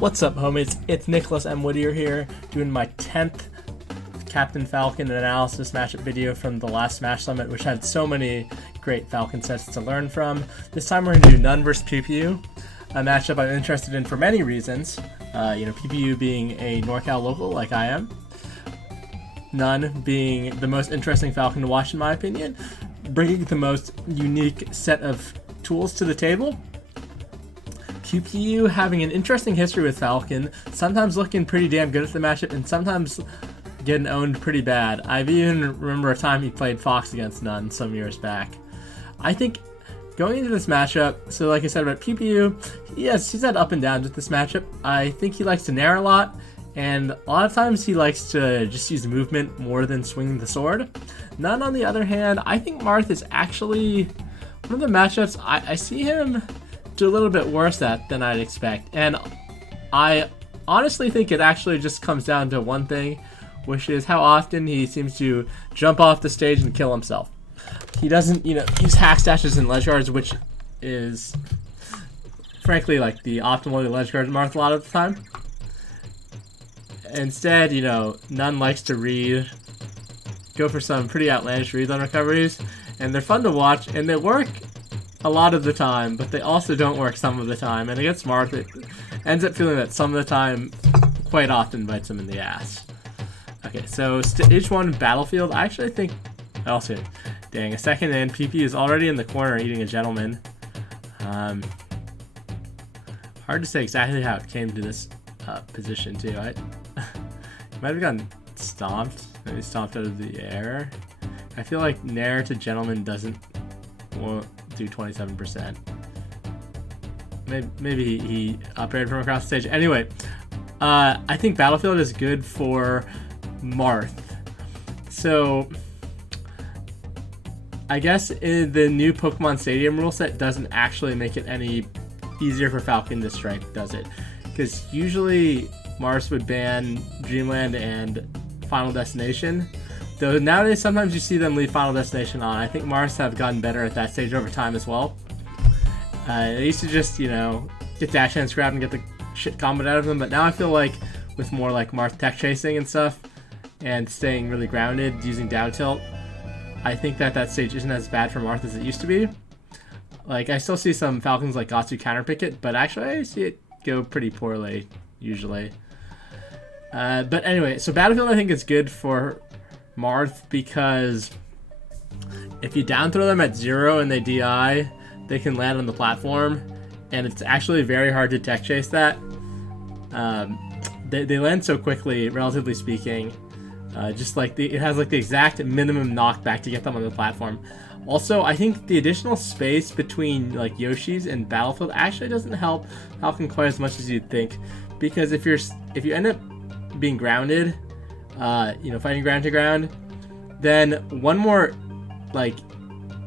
What's up, homies? It's Nicholas M. Whittier here, doing my 10th Captain Falcon analysis matchup video from the last Smash Summit, which had so many great Falcon sets to learn from. This time we're going to do n0ne versus PewPewU, a matchup I'm interested in for many reasons. PewPewU being a NorCal local like I am, n0ne being the most interesting Falcon to watch in my opinion, bringing the most unique set of tools to the table. PewPewU having an interesting history with Falcon, sometimes looking pretty damn good at the matchup and sometimes getting owned pretty bad. I even remember a time he played Fox against n0ne some years back. I think going into this matchup, so like I said about PewPewU, he's had up and downs with this matchup. I think he likes to nair a lot, and a lot of times he likes to just use movement more than swinging the sword. n0ne, on the other hand, I think Marth is actually one of the matchups I see him do a little bit worse at than I'd expect, and I honestly think it actually just comes down to one thing, which is how often he seems to jump off the stage and kill himself. He doesn't, use hack stashes and ledge guards, which is frankly like the optimal ledge guard Marth a lot of the time. Instead, n0ne likes to read, go for some pretty outlandish reads on recoveries, and they're fun to watch, and they work a lot of the time, but they also don't work some of the time, and against Marth, it ends up feeling that some of the time quite often bites him in the ass. Okay, so stage 1 Battlefield, I actually think, dang, a second in, PP is already in the corner eating a gentleman. Hard to say exactly how it came to this position too. He might have gotten stomped, maybe stomped out of the air. I feel like nair to gentleman won't do 27%. Maybe he up aired from across the stage. Anyway, I think Battlefield is good for Marth. So I guess the new Pokemon Stadium rule set doesn't actually make it any easier for Falcon to strike, does it? Because usually Marth would ban Dreamland and Final Destination. Though nowadays, sometimes you see them leave Final Destination on. I think Marths have gotten better at that stage over time as well. They used to just, get dash hands grab and get the shit comboed out of them, but now I feel like with more like Marth tech chasing and stuff, and staying really grounded using down tilt, I think that stage isn't as bad for Marth as it used to be. Like, I still see some Falcons like Gatsu counterpick it, but actually I see it go pretty poorly, usually. But anyway, so Battlefield I think is good for Marth because if you down throw them at 0 and they DI, they can land on the platform, and it's actually very hard to tech chase that. They land so quickly, relatively speaking. Just like it has like the exact minimum knockback to get them on the platform. Also, I think the additional space between like Yoshi's and Battlefield actually doesn't help Falcon quite as much as you'd think, because if you end up being grounded, fighting ground to ground, then one more,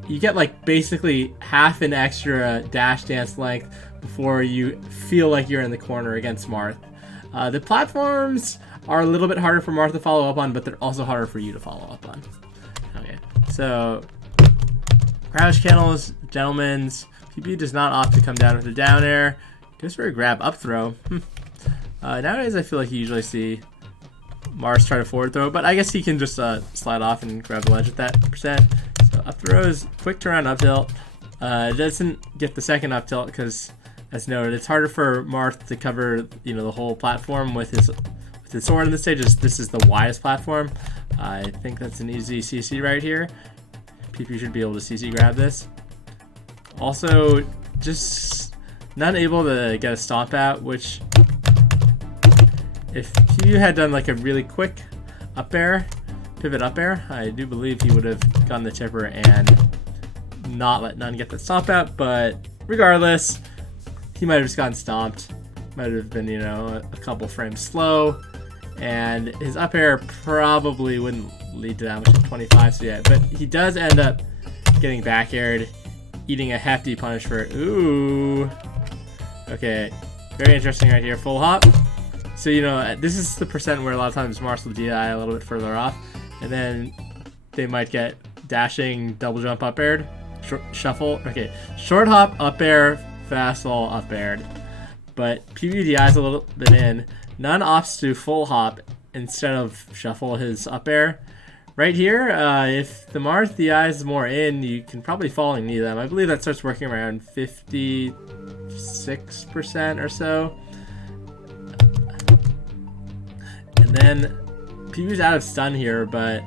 you get basically half an extra dash dance length before you feel like you're in the corner against Marth. The platforms are a little bit harder for Marth to follow up on, but they're also harder for you to follow up on. Okay, so crouch kennels, gentlemen's. PewPewU does not opt to come down with a down air. Goes for a grab up throw. Nowadays I feel like you usually see Marth try to forward throw, but I guess he can just slide off and grab the ledge at that percent. So up throw is quick turnaround up tilt. Doesn't get the second up tilt because, as noted, it's harder for Marth to cover the whole platform with his sword in this stage. This is the widest platform. I think that's an easy CC right here. PP should be able to CC grab this. Also, just not able to get a stomp out, which if you had done like a really quick up air, pivot up air, I do believe he would have gotten the tipper and not let n0ne get the stomp out, but regardless, he might have just gotten stomped. Might have been, a couple frames slow, and his up air probably wouldn't lead to that much of 25, so yeah, but he does end up getting back aired, eating a hefty punish for it. Ooh. Okay, very interesting right here. Full hop. So, this is the percent where a lot of times Marth will DI a little bit further off, and then they might get dashing double jump up aired, shuffle. Okay, short hop up air, fastball up aired. but PewPewDI's a little bit in. n0ne opts to full hop instead of shuffle his up air. Right here, if the Marth DI is more in, you can probably falling knee them. I believe that starts working around 56% or so. And then PewPew's out of stun here, but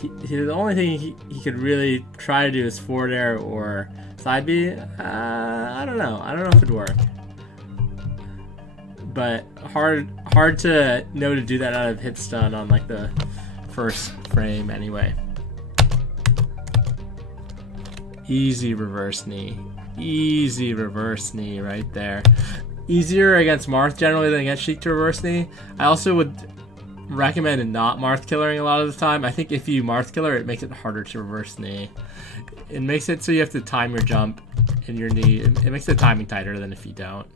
the only thing he could really try to do is forward air or side B. I don't know. I don't know if it'd work. But hard to know to do that out of hit stun on like the first frame anyway. Easy reverse knee. Easy reverse knee right there. Easier against Marth generally than against Sheik to reverse knee. I also would recommend not Marth killering a lot of the time. I think if you Marth killer, it makes it harder to reverse knee. It makes it so you have to time your jump in your knee. It makes the timing tighter than if you don't.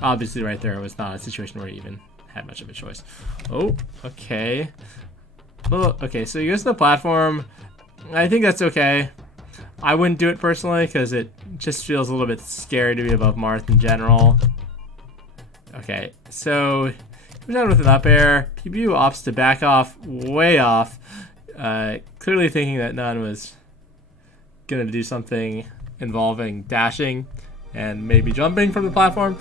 Obviously right there was not a situation where you even had much of a choice. Oh, okay. Well, okay, so he goes to the platform. I think that's okay. I wouldn't do it personally because it just feels a little bit scary to be above Marth in general. Okay, so he comes down with an up air. PewPewU opts to back off, way off. Clearly thinking that n0ne was going to do something involving dashing and maybe jumping from the platform.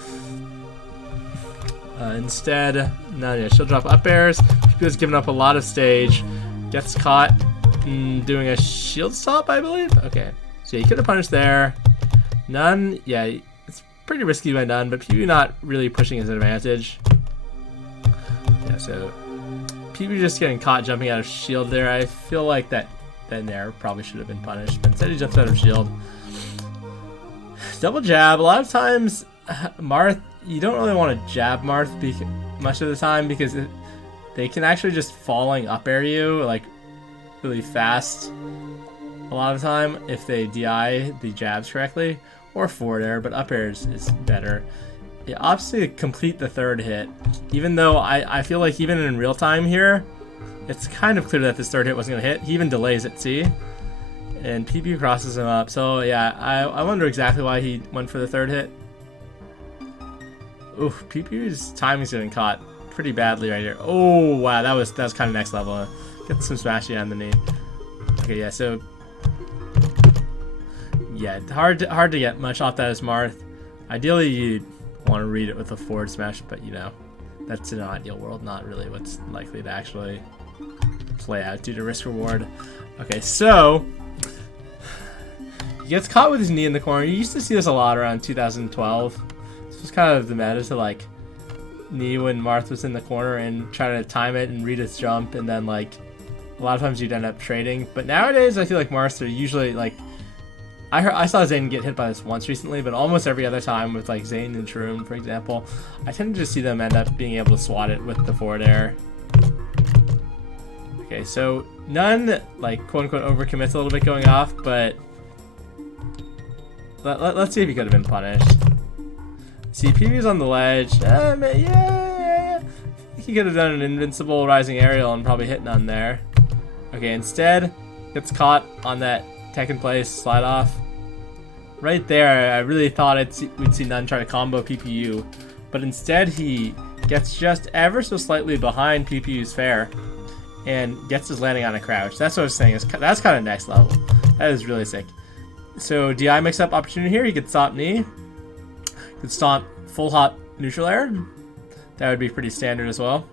Instead, n0ne, yeah, she'll drop up airs. PewPewU's given up a lot of stage. Gets caught doing a shield stop, I believe. Okay, so yeah, he could have punished there. n0ne, yeah, it's pretty risky by n0ne, but PewPewU not really pushing his advantage. Yeah, so PewPewU just getting caught jumping out of shield there. I feel like that Nair probably should have been punished, but instead he jumps out of shield. Double jab. A lot of times, Marth, you don't really want to jab Marth much of the time because they can actually just falling up air you like really fast a lot of the time if they DI the jabs correctly, or forward air, but up air is better. It opts to complete the third hit, even though I feel like even in real time here, it's kind of clear that this third hit wasn't going to hit. He even delays it, see? And PewPewU crosses him up. So yeah, I wonder exactly why he went for the third hit. Oof, PewPewU's timing's getting caught pretty badly right here. Oh wow, that was kind of next level. Get some smashing on the knee. Okay, yeah, so yeah, hard to get much off that as Marth. Ideally, you'd want to read it with a forward smash, but you know, that's in an ideal world, not really what's likely to actually play out due to risk reward. Okay, so he gets caught with his knee in the corner. You used to see this a lot around 2012. This was kind of the meta to like knee when Marth was in the corner and try to time it and read his jump, and then like a lot of times you'd end up trading. But nowadays I feel like Marths are usually like, I saw Zayn get hit by this once recently, but almost every other time with like Zayn and n0ne, for example, I tend to just see them end up being able to swat it with the forward air. Okay, so n0ne like quote unquote overcommits a little bit going off, but let's see if he could have been punished. See, PewPewU's on the ledge. Yeah. He could have done an invincible rising aerial and probably hit n0ne there. Okay, instead gets caught on that tech in place slide off. Right there, I really thought we'd see n0ne try to combo PewPewU, but instead he gets just ever so slightly behind PewPewU's fair and gets his landing on a crouch. That's what I was saying. That's kind of next level. That is really sick. So DI mix up opportunity here. He could stomp knee. Could stomp full hop neutral air. That would be pretty standard as well.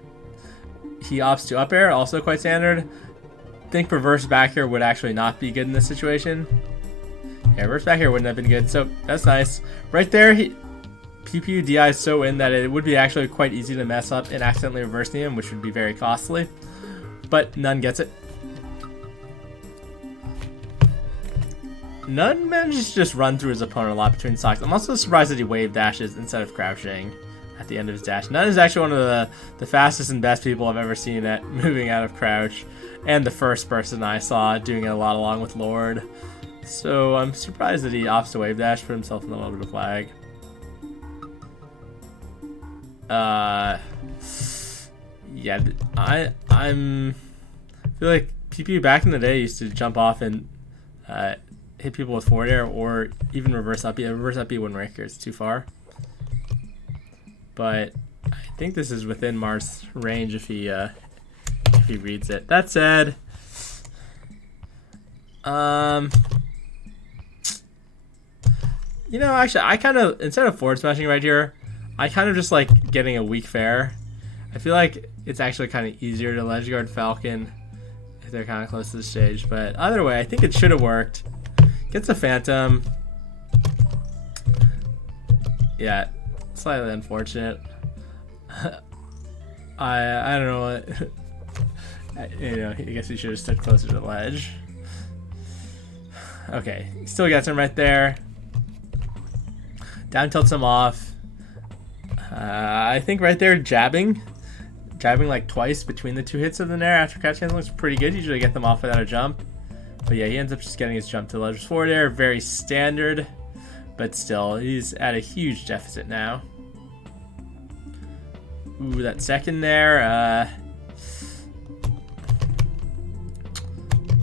He opts to up air, also quite standard. I think reverse back here would actually not be good in this situation. Yeah, reverse back here wouldn't have been good, so that's nice. Right there, PewPewU DI is so in that it would be actually quite easy to mess up and accidentally reverse knee him, which would be very costly. But n0ne gets it. n0ne manages to just run through his opponent a lot between stocks. I'm also surprised that he wave dashes instead of crouching at the end of his dash. n0ne is actually one of the fastest and best people I've ever seen at moving out of crouch, and the first person I saw doing it a lot along with Lord. So I'm surprised that he opts to wave dash, put himself in a little bit of lag. Yeah, I feel like PewPewU back in the day used to jump off and hit people with forward air or even reverse up B. Reverse up B wouldn't work here, it's too far. but I think this is within Marth's range if he reads it. That said, you know, actually, I kind of, instead of forward smashing right here, I kind of just like getting a weak fair. I feel like it's actually kind of easier to ledge guard Falcon if they're kind of close to the stage. But either way, I think it should have worked. Gets a Phantom. Yeah, slightly unfortunate. I don't know what. You know, I guess he should have stood closer to the ledge. Okay, still gets him right there. Down tilts him off. I think right there, jabbing like twice between the two hits of the Nair after catch cancel looks pretty good. Usually get them off without a jump. But yeah, he ends up just getting his jump to the ledge forward air. Very standard. But still, he's at a huge deficit now. Ooh, that second there.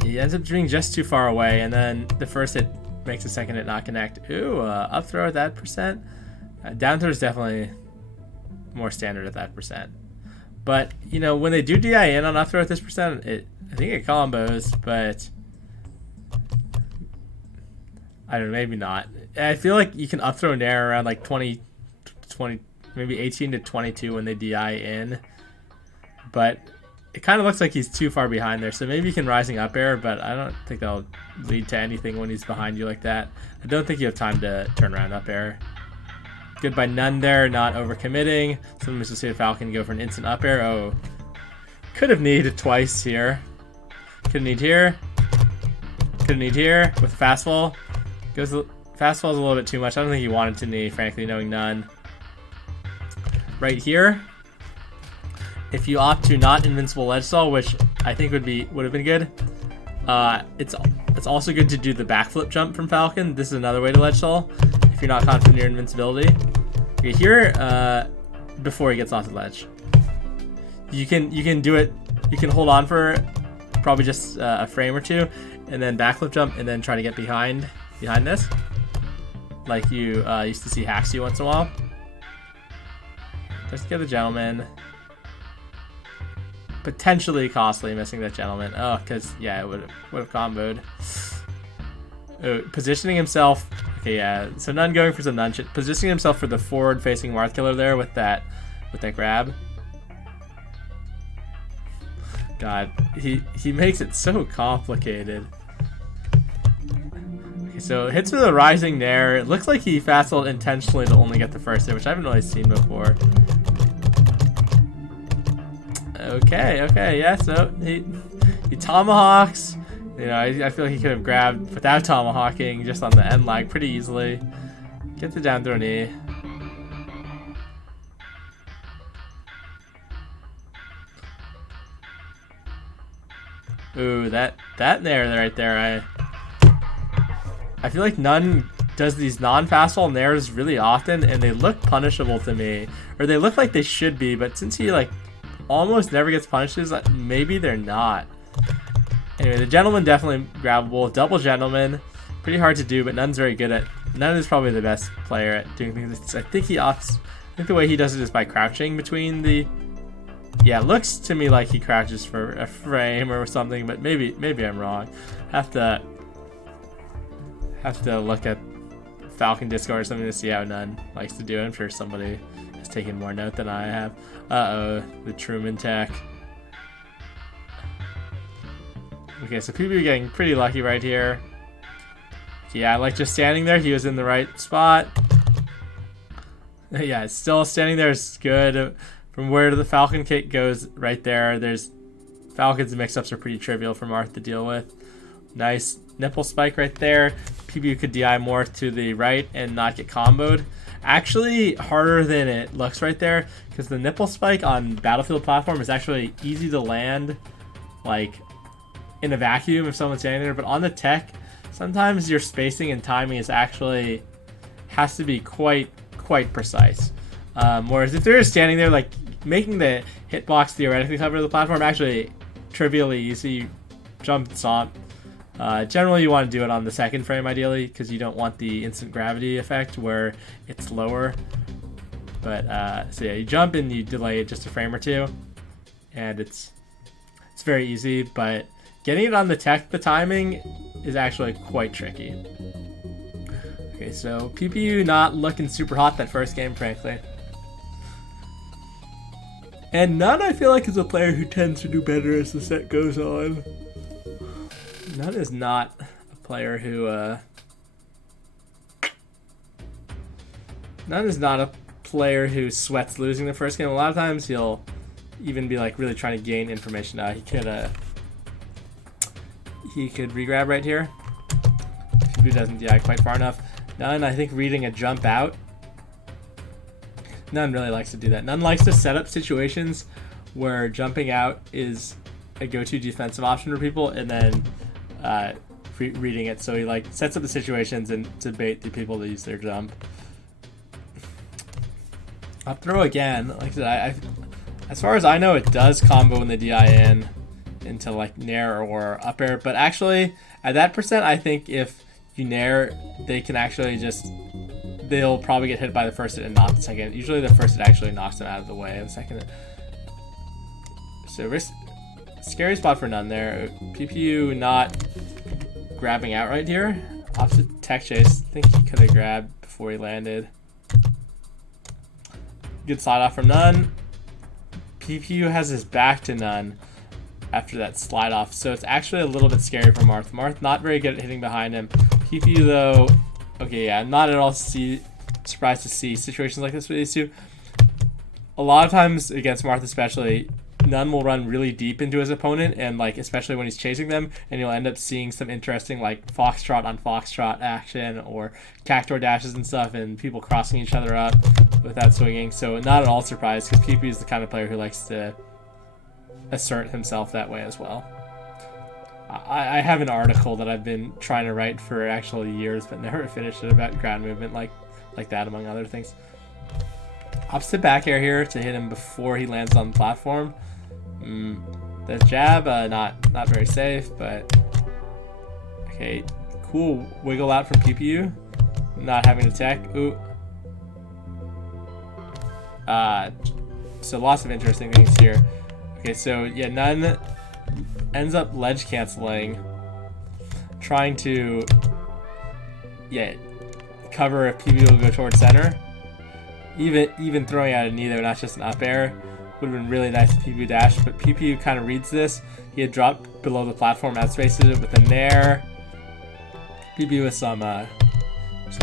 He ends up being just too far away. And then the first hit makes the second hit not connect. Ooh, up throw at that percent. Down throw is definitely more standard at that percent. But, you know, when they do DI in on up throw at this percent, I think it combos, but I don't know, maybe not. I feel like you can up throw Nair around like 20, maybe 18 to 22 when they DI in. But it kind of looks like he's too far behind there, so maybe you can rising up air, but I don't think that'll lead to anything when he's behind you like that. I don't think you have time to turn around up air. Good by n0ne there, not overcommitting. Someone must see a Falcon go for an instant up air. Oh, could have needed twice here. Could need here. Could need here with fastfall. Fastfall's a little bit too much. I don't think he wanted to knee, frankly, knowing n0ne. Right here, if you opt to not invincible ledge stall, which I think would have been good. It's also good to do the backflip jump from Falcon. This is another way to ledge stall if you're not confident in your invincibility. Okay, here, before he gets off the ledge, you can do it. You can hold on for probably just a frame or two, and then backflip jump, and then try to get behind this, like you used to see hacks do once in a while. Just get the gentleman. Potentially costly missing that gentleman. Oh, because yeah, it would have comboed. Positioning himself. Okay, yeah. So n0ne going for some n0ne shit. Positioning himself for the forward-facing Marth killer there with that grab. God, he makes it so complicated. Okay, so hits with a rising Nair. It looks like he fastballed intentionally to only get the first hit, which I haven't really seen before. Okay, yeah, so he tomahawks. You know, I feel like he could have grabbed without tomahawking just on the end lag pretty easily. Get the down throw knee. Ooh, that Nair right there. I feel like n0ne does these non-fastball Nairs really often, and they look punishable to me, or they look like they should be. But since he like almost never gets punishes, maybe they're not. Anyway, the gentleman definitely grabbable. Double gentleman, pretty hard to do, but n0ne's very good at. n0ne is probably the best player at doing things. I think he opts. I think the way he does it is by crouching between the. Yeah, it looks to me like he crouches for a frame or something, but maybe I'm wrong. Have to look at Falcon Discord or something to see how n0ne likes to do it. I'm sure somebody has taken more note than I have. Uh-oh, the Truman tech. Okay, so PewPewU getting pretty lucky right here. Yeah, like just standing there, he was in the right spot. Yeah, still standing there is good. From where the Falcon kick goes right there, there's Falcon's mix-ups are pretty trivial for Marth to deal with. Nice nipple spike right there. PewPewU could DI more to the right and not get comboed. Actually harder than it looks right there, because the nipple spike on Battlefield platform is actually easy to land, like in a vacuum if someone's standing there, but on the tech, sometimes your spacing and timing is actually has to be quite precise. Whereas if they're just standing there, like making the hitbox theoretically cover the platform, actually trivially easy. Jump stomp. Generally, you want to do it on the second frame, ideally, because you don't want the instant gravity effect where it's lower. But so yeah, you jump and you delay it just a frame or two, and it's very easy. But getting it on the tech, the timing is actually quite tricky. Okay, so PewPewU not looking super hot that first game, frankly. And n0ne, I feel like, is a player who tends to do better as the set goes on. n0ne is not a player who n0ne is not a player who sweats losing the first game. A lot of times he'll even be like really trying to gain information. He could regrab right here. PewPewU doesn't DI quite far enough. n0ne, I think, reading a jump out. n0ne really likes to do that. n0ne likes to set up situations where jumping out is a go-to defensive option for people, and then reading it. So he like sets up the situations and to bait the people to use their jump. Up throw again. Like I said, as far as I know, it does combo in the DI into like nair or up air. But actually, at that percent, I think if you nair, they can actually just, they'll probably get hit by the first hit and not the second. Usually the first hit actually knocks them out of the way. The second hit. So scary spot for n0ne there. PewPewU not grabbing out right here. Opposite tech chase. I think he could have grabbed before he landed. Good slide off from n0ne. PewPewU has his back to n0ne after that slide off, so it's actually a little bit scary for Marth. Marth not very good at hitting behind him. PewPewU though, okay, yeah, not at all surprised to see situations like this with these two. A lot of times against Marth especially, n0ne will run really deep into his opponent, and like especially when he's chasing them, and you'll end up seeing some interesting like foxtrot on foxtrot action or cactuar dashes and stuff, and people crossing each other up without swinging. So not at all surprised, because PewPewU is the kind of player who likes to assert himself that way as well. I have an article that I've been trying to write for actually years, but never finished it, about ground movement like that, among other things. Opposite back air here to hit him before he lands on the platform. The jab, not very safe, but okay, cool wiggle out from PewPewU, not having to tech. Ooh. So lots of interesting things here. Okay, so yeah, n0ne ends up ledge canceling, trying to cover if PewPewU will go towards center. Even throwing out a knee there, not just an up air, would have been really nice if PewPewU dashed, but PewPewU kind of reads this. He had dropped below the platform, outspaces it with a nair. PewPewU with some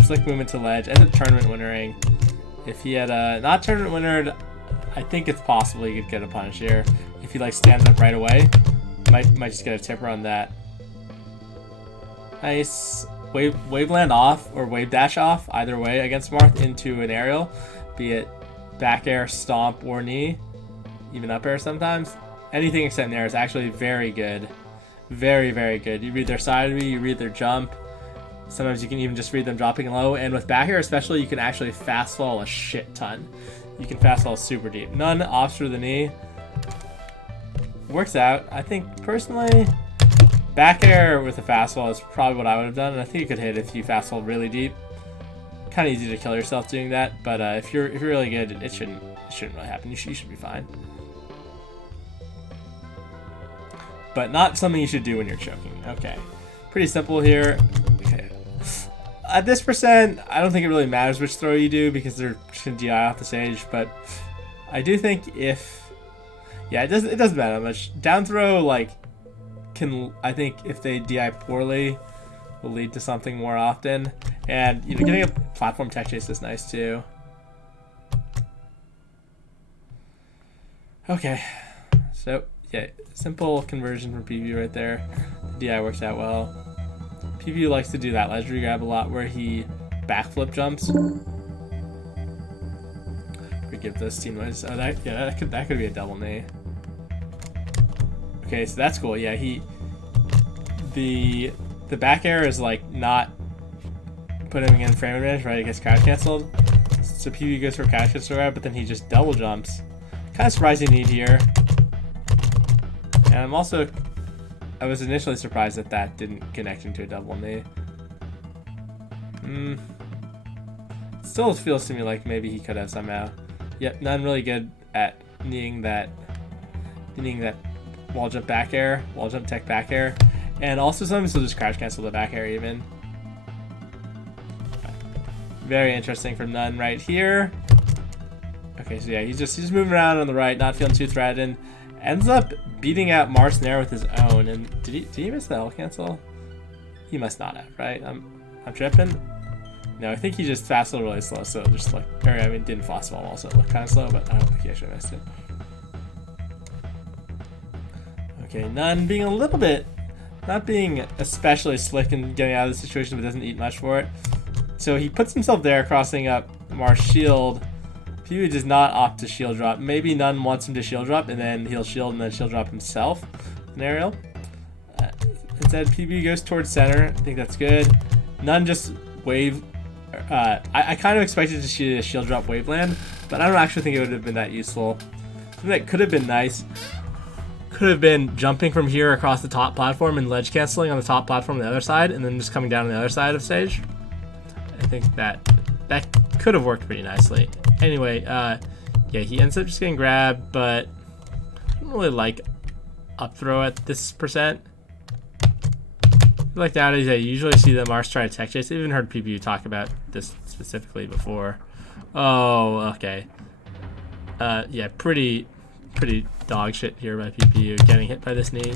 slick movement to ledge, ended up tournament winnering. If he had not tournament winnered, I think it's possible he could get a punish here. If he like stands up right away, might just get a tipper on that. Nice wave land off or wave dash off, either way against Marth into an aerial, be it back air, stomp, or knee, even up air sometimes. Anything except nair is actually very good, very good. You read their side B, you read their jump. Sometimes you can even just read them dropping low, and with back air especially, you can actually fast fall a shit ton. You can fast fall super deep. n0ne opts through the knee. Works out. I think personally, back air with a fastball is probably what I would have done, and I think you could hit if you fastball really deep. Kind of easy to kill yourself doing that, but if you're really good, it shouldn't really happen. You should be fine. But not something you should do when you're choking. Okay, pretty simple here. Okay. At this percent, I don't think it really matters which throw you do because they're just gonna DI off the stage. But I do think it doesn't matter much. Down throw I think if they DI poorly, will lead to something more often. And getting a platform tech chase is nice too. Okay, so yeah, simple conversion from PewPewU right there. The DI works out well. PewPewU likes to do that ledge regrab a lot where he backflip jumps. Forgive those team noise. Oh, that could be a double knee. Okay, so that's cool. Yeah, the back air is like not putting him in frame advantage, right? It gets crouch canceled. So PewPewU goes for crouch cancel, but then he just double jumps. Kind of surprised he need here. And I was initially surprised that didn't connect into a double knee. Still feels to me like maybe he could have somehow. Yep, n0ne really good at needing that wall jump back air, wall jump tech back air, and also sometimes he'll just crouch cancel the back air even. Very interesting from n0ne right here. Okay, so yeah, he's just moving around on the right, not feeling too threatened. Ends up beating out n0ne with his own. And did he miss the L cancel? He must not have, right? I'm tripping. No, I think he just fast really slow, so just like, or I mean, didn't fast fall also look kind of slow, but I don't think he actually missed it. Okay, n0ne being a little bit, not being especially slick in getting out of the situation, but doesn't eat much for it. So he puts himself there, crossing up Marth's shield. PewPewU does not opt to shield drop. Maybe n0ne wants him to shield drop, and then he'll shield and then shield drop himself. An aerial. Instead, PewPewU goes towards center. I think that's good. n0ne just wave. I kind of expected to see a shield drop wave land, but I don't actually think it would have been that useful. Something that could have been nice could have been jumping from here across the top platform and ledge canceling on the top platform on the other side, and then just coming down on the other side of stage. I think that could have worked pretty nicely. Anyway, yeah, he ends up just getting grabbed, but I don't really like up throw at this percent. Like nowadays, I usually see the Marths try to tech chase. I've even heard PewPewU talk about this specifically before. Oh, okay. Yeah, pretty dog shit here by PewPewU, getting hit by this knee.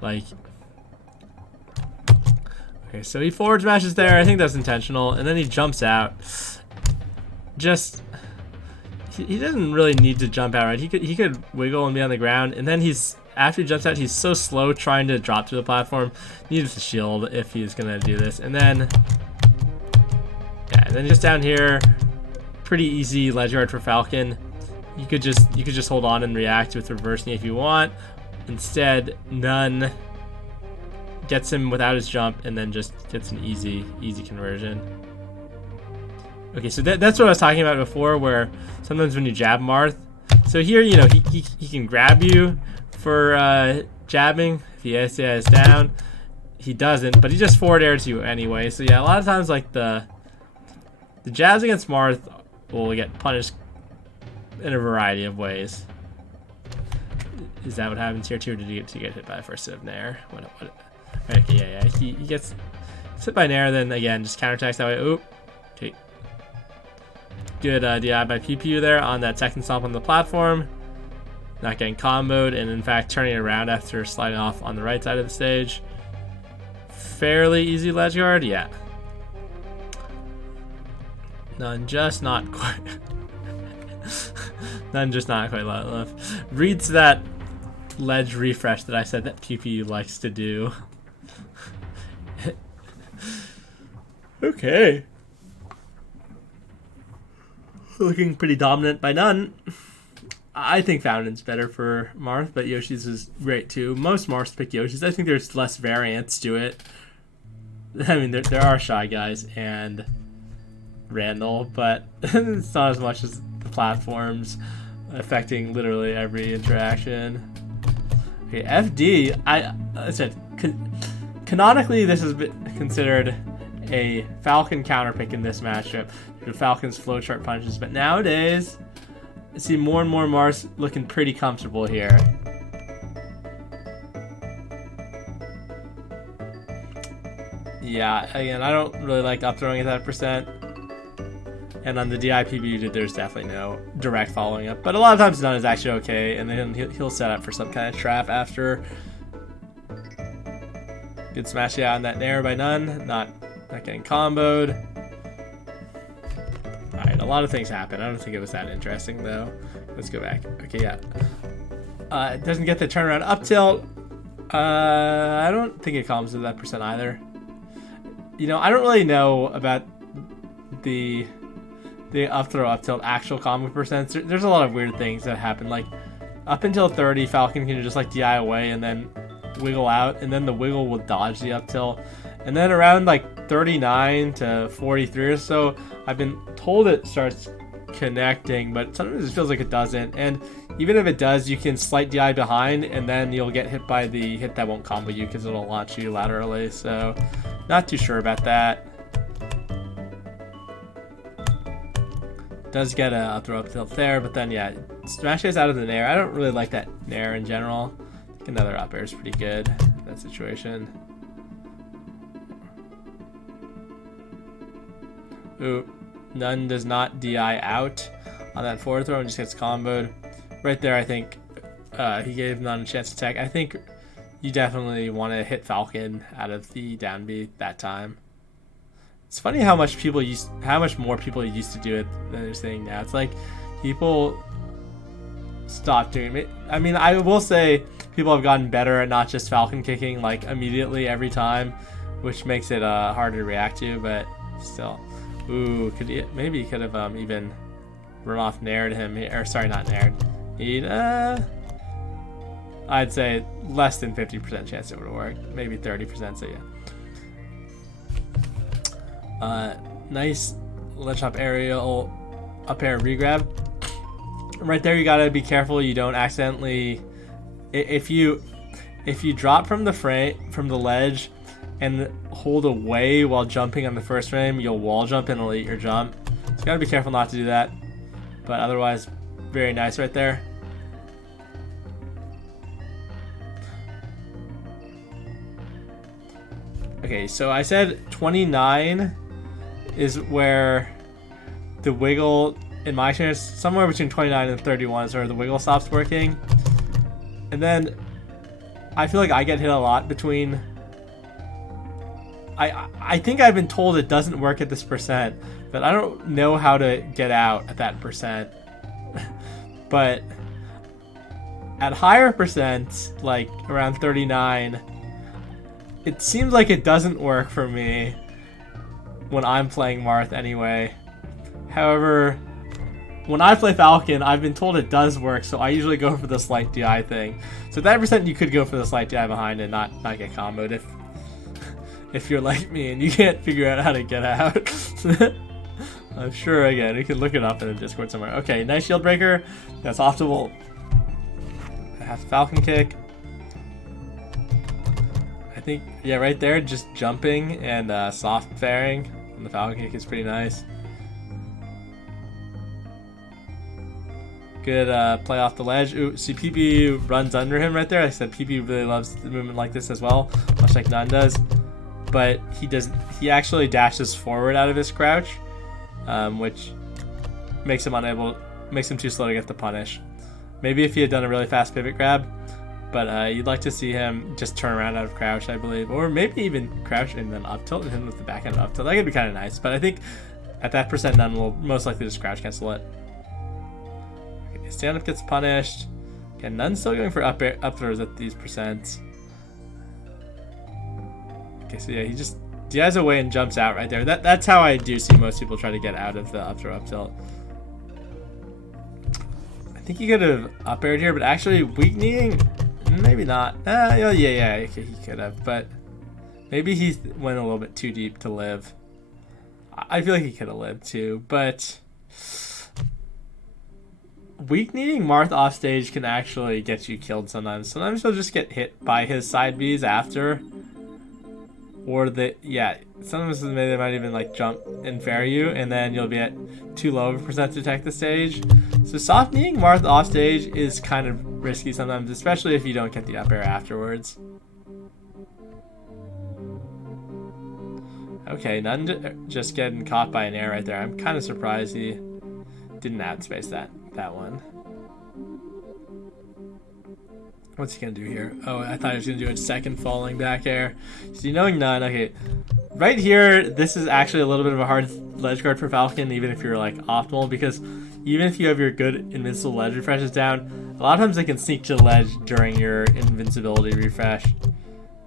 Like, okay, so he forward smashes there. I think that's intentional, and then he jumps out. Just, he doesn't really need to jump out, right? He could wiggle and be on the ground, and then after he jumps out, he's so slow trying to drop to the platform. Needs to shield if he's gonna do this, and then yeah, and then just down here, pretty easy ledge guard for Falcon. You could just hold on and react with reverse knee if you want. Instead, n0ne gets him without his jump, and then just gets an easy conversion. Okay, so that's what I was talking about before, where sometimes when you jab Marth, so here, you know, he can grab you for jabbing if he SCIs down. He doesn't, but he just forward airs you anyway. So yeah, a lot of times like the jabs against Marth will get punished in a variety of ways. Is that what happens here too? Or did he get hit by the first hit of Nair? What? Okay, yeah. He gets hit by Nair, then again just counterattacks that way. Oop. Okay. Good DI by PewPewU there on that second stomp on the platform. Not getting comboed, and in fact turning it around after sliding off on the right side of the stage. Fairly easy ledge guard, yeah. n0ne just not quite. n0ne just not quite loud enough. Reads that ledge refresh that I said that PewPewU likes to do. Okay. Looking pretty dominant by n0ne. I think Fountain's better for Marth, but Yoshi's is great too. Most Marths pick Yoshi's. I think there's less variance to it. I mean, there are Shy Guys and Randall, but it's not as much as the platforms affecting literally every interaction. Okay, FD. I said canonically this has been considered a Falcon counter pick in this matchup. The Falcon's flowchart punches, but nowadays I see more and more Marths looking pretty comfortable here. Yeah, again, I don't really like up throwing at that percent. And on the DI PewPewU, there's definitely no direct following up. But a lot of times n0ne is actually okay, and then he'll set up for some kind of trap after. Good smash on that Nair by n0ne, not getting comboed. Alright, a lot of things happen. I don't think it was that interesting though. Let's go back. Okay, yeah. It doesn't get the turnaround up tilt. I don't think it comes with that percent either. You know, I don't really know about the up throw up tilt actual combo percents. There's a lot of weird things that happen. Like up until 30, Falcon can just like DI away and then wiggle out, and then the wiggle will dodge the up tilt. And then around like 39 to 43 or so, I've been told it starts connecting, but sometimes it feels like it doesn't. And even if it does, you can slight DI behind, and then you'll get hit by the hit that won't combo you because it'll launch you laterally. So not too sure about that. Does get a up throw up tilt there, but then yeah, smash is out of the nair. I don't really like that nair in general. I think another up air is pretty good in that situation. Ooh, n0ne does not DI out on that forward throw and just gets comboed. Right there, I think he gave n0ne a chance to tech. I think you definitely want to hit Falcon out of the down B that time. It's funny how much more people used to do it than they're saying now. It's like people stopped doing it. I mean, I will say people have gotten better at not just Falcon kicking like immediately every time, which makes it harder to react to. But still, ooh, maybe he could have even run off nared him, or sorry, not nared. He'd I'd say less than 50% chance it would have worked, maybe 30%. So yeah. Nice ledge hop aerial up air regrab. Right there, you gotta be careful you don't accidentally. If you drop from the ledge and hold away while jumping on the first frame, you'll wall jump and it'll eat your jump. So you gotta be careful not to do that. But otherwise, very nice right there. Okay, so I said 29 is where the wiggle, in my experience, somewhere between 29 and 31 is where the wiggle stops working. And then I feel like I get hit a lot between. I think I've been told it doesn't work at this percent, but I don't know how to get out at that percent. But at higher percents, like around 39, it seems like it doesn't work for me when I'm playing Marth anyway. However, when I play Falcon, I've been told it does work, so I usually go for the slight DI thing. So that percent, you could go for the slight DI behind and not get comboed if you're like me and you can't figure out how to get out. I'm sure, again, you can look it up in the Discord somewhere. Okay, nice shield breaker. That's optimal. Half Falcon kick. I think, yeah, right there, just jumping and soft fairing on the Falcon kick is pretty nice. Good play off the ledge. Ooh, see, PewPewU runs under him right there. I said PewPewU really loves the movement like this as well, much like n0ne does. But he actually dashes forward out of his crouch, which makes him too slow to get the punish. Maybe if he had done a really fast pivot grab, but you'd like to see him just turn around out of crouch, I believe, or maybe even crouch and then up tilt and hit him with the backhand up tilt. That could be kind of nice, but I think at that percent, n0ne will most likely just crouch cancel it. Okay, stand up gets punished. Okay, n0ne's still going for up throws at these percents. Okay, so yeah, he just DIs away and jumps out right there. That's how I do see most people try to get out of the up throw up tilt. I think he could have up aired here, but actually weak kneeing, maybe not. Yeah, okay, he could have, but maybe he went a little bit too deep to live. I feel like he could have lived too, but weak kneeing Marth off stage can actually get you killed sometimes. Sometimes he'll just get hit by his side Bs after. Or sometimes they might even like jump and fair you, and then you'll be at too low of a percent to attack the stage. So soft kneeing Marth off stage is kind of risky sometimes, especially if you don't get the up air afterwards. Okay, n0ne just getting caught by an air right there. I'm kind of surprised he didn't outspace that one. What's he gonna do here? Oh, I thought he was gonna do a second falling back air. So knowing n0ne, okay. Right here, this is actually a little bit of a hard ledge guard for Falcon, even if you're like optimal, because even if you have your good invincible ledge refreshes down, a lot of times they can sneak to the ledge during your invincibility refresh.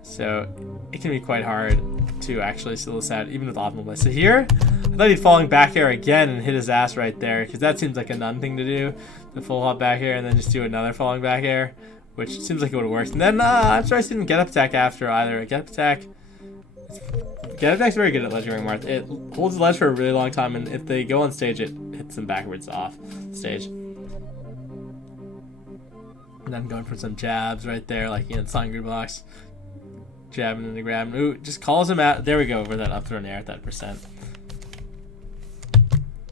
So it can be quite hard to actually seal this out, even with optimal play. So here, I thought he'd falling back air again and hit his ass right there, because that seems like a n0ne thing to do, the full hop back air and then just do another falling back air, which seems like it would have worked. And then I'm surprised he didn't get up attack after either. Get up attack's very good at ledgering Marth. It holds the ledge for a really long time, and if they go on stage, it hits them backwards off stage. And then going for some jabs right there, like, you know, Sangri blocks. Jabbing into grab. Ooh, just calls him out. There we go, over that up throw air at that percent.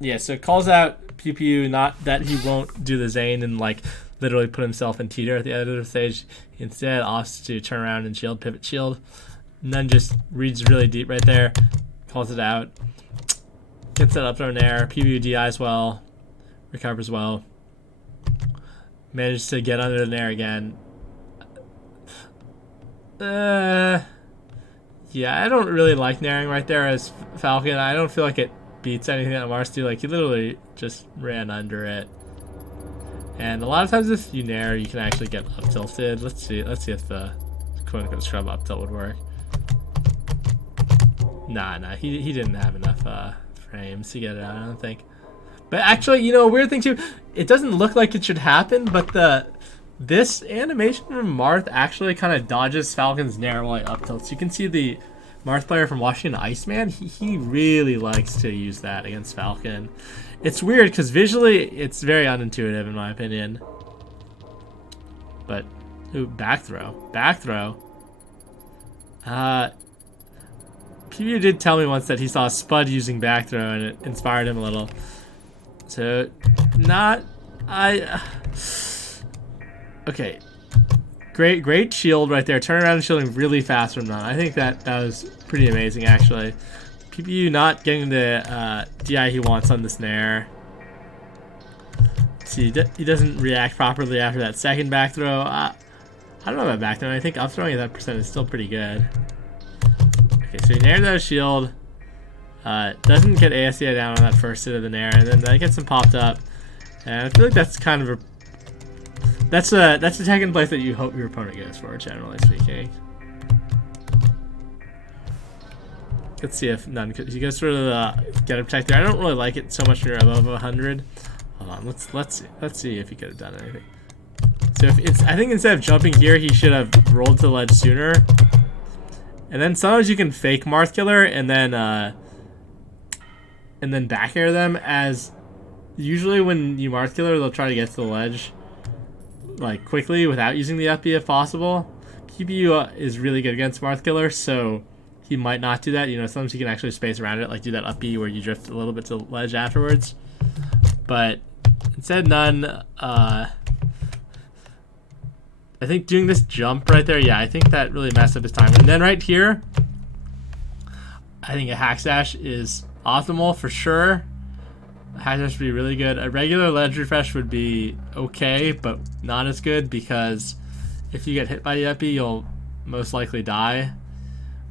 Yeah, so calls out PewPewU, not that he won't do the Zane and like literally put himself in teeter at the end of the stage. Instead, opts to turn around and shield, pivot shield. n0ne just reads really deep right there, calls it out, gets that up throw in air. PewPewU DIs well, recovers well, manages to get under the nair again. Yeah, I don't really like nairing right there as Falcon. I don't feel like it beats anything that Mars do. Like, he literally just ran under it. And a lot of times if you nair, you can actually get up tilted. Let's see if the quote-unquote scrub up tilt would work. Nah, he didn't have enough frames to get it out, I don't think. But actually, you know, a weird thing too, it doesn't look like it should happen, but this animation from Marth actually kind of dodges Falcon's nair while he up tilts. You can see the Marth player from Washington Iceman, he really likes to use that against Falcon. It's weird because visually it's very unintuitive in my opinion. But, ooh, back throw. PewPewU did tell me once that he saw Spud using back throw and it inspired him a little. So, okay. Great shield right there. Turn around and shielding really fast from n0ne. I think that was pretty amazing actually. PewPewU not getting the DI he wants on this nair. See, he doesn't react properly after that second back throw. I don't know about back throw. I think up throwing at that percent is still pretty good. Okay, so he naired that shield. Doesn't get ASCI down on that first hit of the nair, and then that gets him popped up. And I feel like that's kind of a that's a second place that you hope your opponent goes for, generally speaking. Let's see if n0ne, he goes for the get a protect there. I don't really like it so much when you're above 100. Hold on, let's see if he could have done anything. So if it's, I think instead of jumping here, he should have rolled to the ledge sooner. And then sometimes you can fake Marth Killer and then back air them, as usually when you Marth Killer, they'll try to get to the ledge like quickly without using the up B if possible. PewPewU is really good against Marth Killer, so he might not do that. You know, sometimes he can actually space around it, like do that up B where you drift a little bit to the ledge afterwards. But instead, n0ne, I think doing this jump right there, yeah, I think that really messed up his time. And then right here, I think a hack slash is optimal for sure. A hack slash would be really good. A regular ledge refresh would be okay, but not as good, because if you get hit by the up B, you'll most likely die.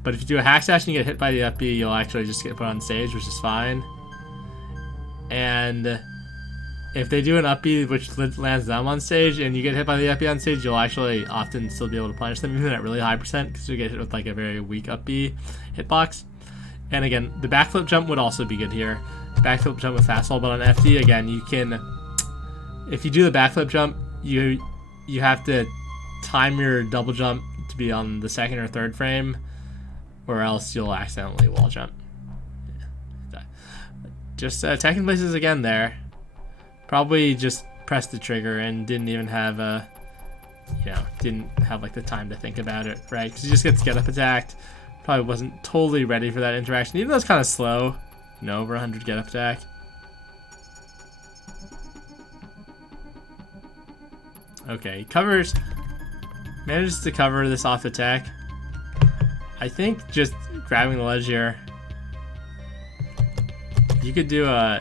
But if you do a hack slash and you get hit by the up B, you'll actually just get put on stage, which is fine. And if they do an up B which lands them on stage and you get hit by the up B on stage, you'll actually often still be able to punish them, even at really high percent, because you get hit with like a very weak up B hitbox. And again, the backflip jump would also be good here. Backflip jump with fastball, but on FD, again, you can, if you do the backflip jump, you have to time your double jump to be on the second or third frame, or else you'll accidentally wall jump. Just attacking places again there. Probably just pressed the trigger and didn't even have didn't have like the time to think about it, right? Because he just gets get up attacked. Probably wasn't totally ready for that interaction, even though it's kind of slow. You know, over 100 get up attack. Okay, he covers, manages to cover this off attack. I think just grabbing the ledge here, you could do a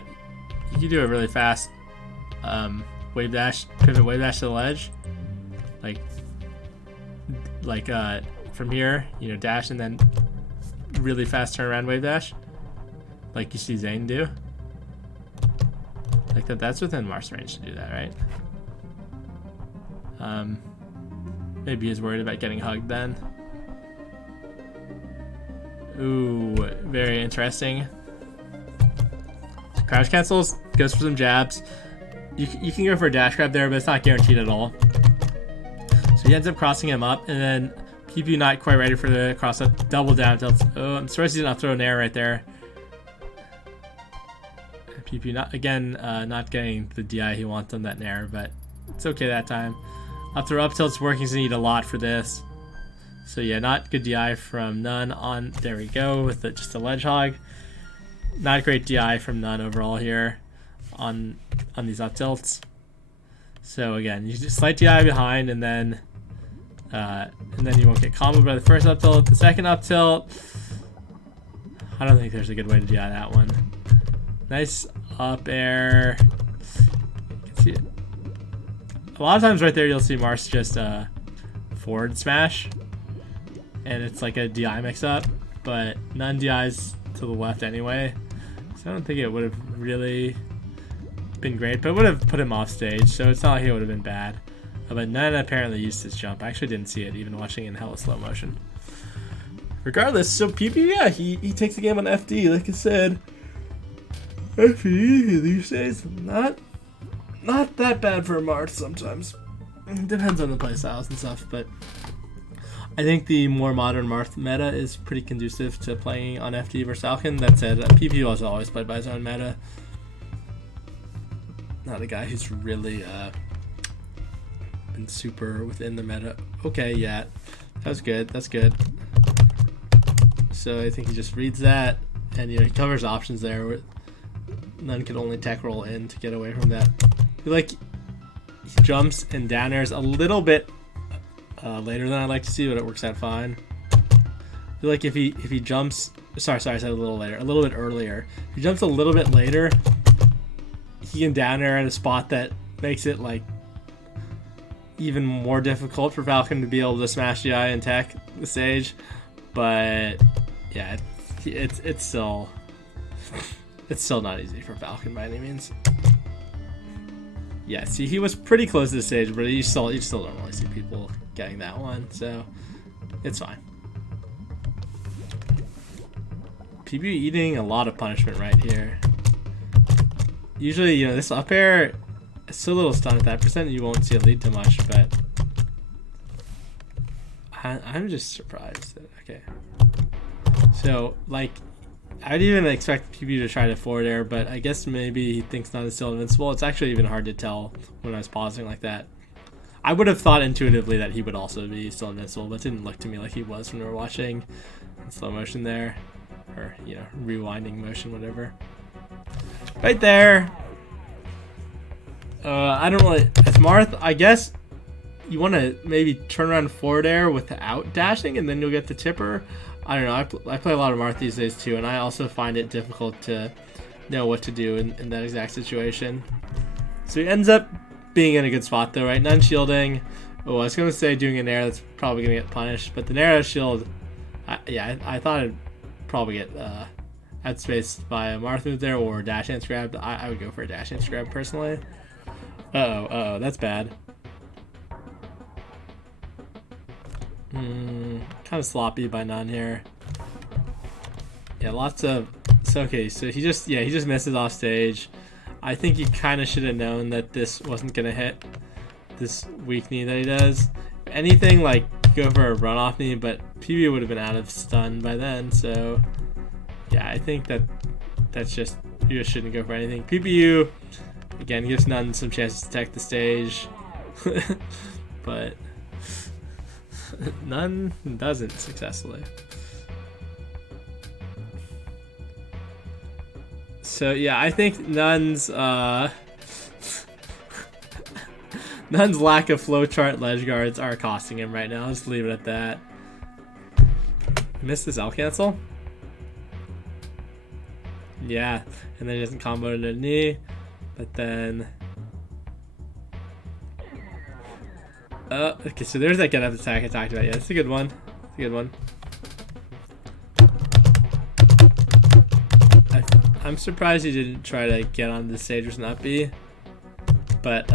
really fast wave dash, pivot wave dash to the ledge, like from here, you know, dash and then really fast turnaround wave dash, like you see Zane do. Like that's within Marth's range to do that, right? Maybe he's worried about getting hugged then. Ooh, very interesting. Crouch cancels, goes for some jabs. You can go for a dash grab there, but it's not guaranteed at all. So he ends up crossing him up, and then PewPewU not quite ready for the cross up, double down tilts. Oh, I'm surprised he didn't throw an air right there. PewPewU not again, not getting the DI he wants on that nair, but it's okay that time. Up throw up tilt's working, so you need a lot for this. So yeah, not good DI from n0ne on. There we go with just a ledge hog. Not great DI from n0ne overall here. on these up tilts. So again, you just slight DI behind, and then you won't get comboed by the first up tilt. The second up tilt, I don't think there's a good way to DI that one. Nice up air. You can see it. A lot of times right there you'll see Mars just forward smash, and it's like a DI mix up, but n0ne DIs to the left anyway, so I don't think it would have really been great, but it would have put him off stage, so it's not like it would have been bad. But n0ne apparently used his jump. I actually didn't see it, even watching in hella slow motion. Regardless, so PewPewU, yeah, he takes the game on FD, like I said. FD these days, not that bad for a Marth sometimes. It depends on the playstyles and stuff, but I think the more modern Marth meta is pretty conducive to playing on FD versus Falcon. That said, PewPewU has always played by his own meta. Not a guy who's really been super within the meta. Okay, yeah, that was good. That's good. So I think he just reads that, and he covers options there. Where n0ne could only tech roll in to get away from that. I feel like he jumps and down airs a little bit later than I'd like to see, but it works out fine. I feel like if he jumps, sorry, I said a little later, a little bit earlier. If he jumps a little bit later, he can down air at a spot that makes it like even more difficult for Falcon to be able to smash DI and tech the stage. But yeah, it's still not easy for Falcon by any means. Yeah, see, he was pretty close to the stage, but you still don't really see people getting that one, so it's fine. PewPewU eating a lot of punishment right here. Usually, this up air, it's so little stun at that percent, you won't see it lead to much, but I'm just surprised that, okay. So, like, I'd even expect PewPewU to try to forward air, but I guess maybe he thinks n0ne is still invincible. It's actually even hard to tell when I was pausing like that. I would have thought intuitively that he would also be still invincible, but it didn't look to me like he was when we were watching in slow motion there. Or, rewinding motion, whatever. Right there. I don't really... As Marth, I guess you want to maybe turn around forward air without dashing, and then you'll get the tipper. I don't know. I play a lot of Marth these days too, and I also find it difficult to know what to do in that exact situation. So he ends up being in a good spot though, right? n0ne shielding. Oh, I was going to say doing an air that's probably going to get punished, but the narrow shield, I thought it'd probably get outspaced by a Marth move there or dash dance grab. I would go for a dash dance grab personally. Uh-oh, that's bad. Kind of sloppy by n0ne here. Yeah, lots of... So, okay, so he just misses off stage. I think he kind of should have known that this wasn't going to hit this weak knee that he does. If anything, like, go for a run-off knee, but PewPewU would have been out of stun by then, so... Yeah, I think that's just... You just shouldn't go for anything. PewPewU, again, gives n0ne some chances to tech the stage. But... n0ne doesn't successfully. So yeah, I think n0ne's n0ne's lack of flowchart ledge guards are costing him right now. Let's leave it at that. Missed his L cancel. Yeah, and then he doesn't combo to the knee, but then. Okay, so there's that get up attack I talked about. Yeah, it's a good one. It's a good one. I'm surprised he didn't try to get on the stage with an up B. But,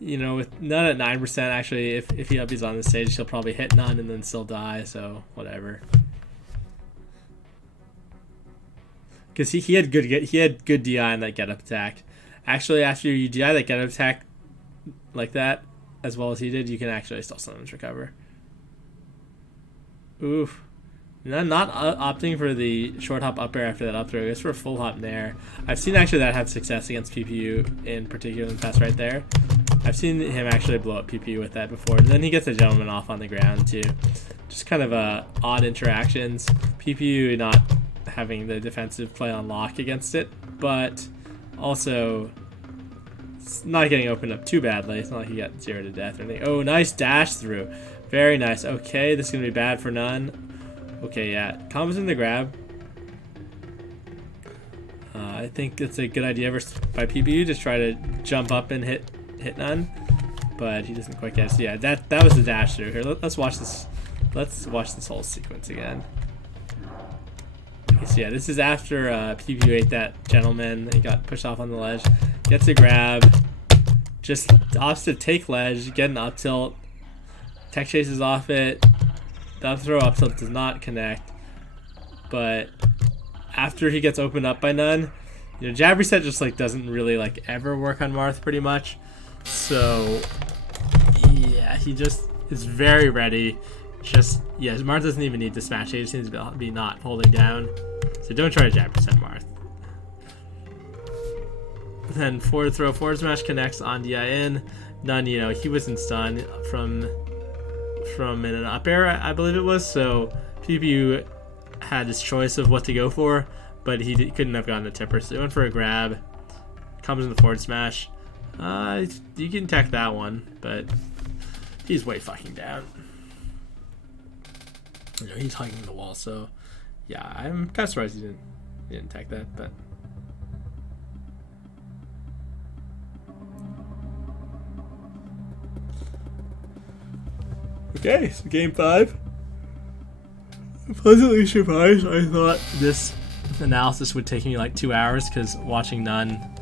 with n0ne at 9%, actually, if he up B's on the stage, he'll probably hit n0ne and then still die, so whatever. Because he had good DI in that get up attack. Actually, after you DI that get up attack like that, as well as he did, you can actually still sometimes recover. Oof. Not opting for the short hop up air after that up throw. I guess for a full hop nair. I've seen actually that have success against PewPewU in particular in the past right there. I've seen him actually blow up PewPewU with that before. And then he gets a gentleman off on the ground too. Just kind of odd interactions. PewPewU not having the defensive play on lock against it, but also it's not getting opened up too badly. It's not like he got 0 to death or anything. Oh, nice dash through. Very nice. Okay, this is going to be bad for n0ne. Okay, yeah. Combos in the grab. I think it's a good idea by PewPewU to try to jump up and hit n0ne, but he doesn't quite get it. So yeah, that was the dash through here. Let's watch this. Let's watch this whole sequence again. Okay, so yeah, this is after PewPewU ate that gentleman. He got pushed off on the ledge. Gets a grab. Just opts to take ledge, get an up tilt. Tech chases off it. The up throw up tilt does not connect, but after he gets opened up by n0ne, you know, jab reset just like doesn't really like ever work on Marth pretty much. So yeah, he just is very ready. Just yeah, Marth doesn't even need to smash. He just needs to be not holding down. So don't try to jab reset Marth. Then forward throw, forward smash connects on DIN. n0ne, you know, he was in stun from an up air, I believe it was. So PewPewU had his choice of what to go for, but he couldn't have gotten a tipper, so he went for a grab. Comes in the forward smash. You can tech that one, but he's way fucking down. You know, he's hugging the wall, so yeah, I'm kind of surprised he didn't tech that, but. Okay, so game 5. Pleasantly surprised. I thought this analysis would take me like 2 hours because watching n0ne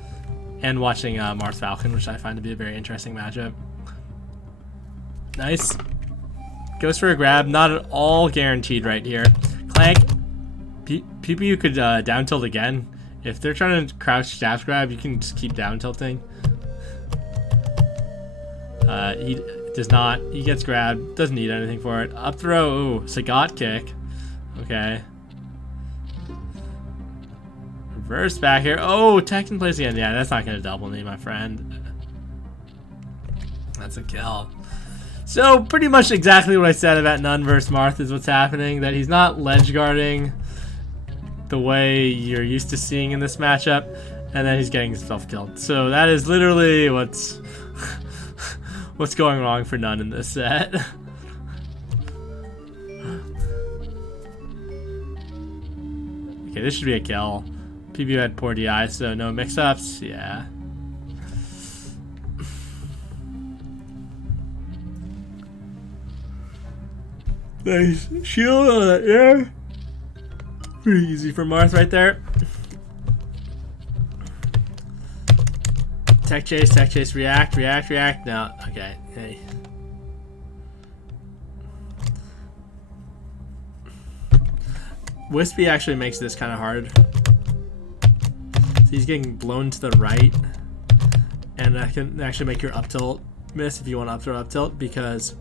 and watching Marth Falcon, which I find to be a very interesting matchup. Nice. Goes for a grab. Not at all guaranteed right here. Clank. PewPewU could down tilt again. If they're trying to crouch dash grab, you can just keep down tilting. He does not. He gets grabbed. Doesn't need anything for it. Up throw. Ooh, Sagat kick. Okay. Reverse back here. Oh, tech in place again. Yeah, that's not going to double me, my friend. That's a kill. So, pretty much exactly what I said about n0ne versus Marth is what's happening. That he's not ledge guarding the way you're used to seeing in this matchup. And then he's getting himself killed. So, that is literally what's going wrong for n0ne in this set. Okay, this should be a kill. PewPewU had poor DI, so no mix-ups. Yeah. Nice shield on that air. Pretty easy for Marth right there. Tech chase, react. No, okay. Hey. Wispy actually makes this kind of hard. So he's getting blown to the right, and that can actually make your up tilt miss if you want to up throw up tilt, because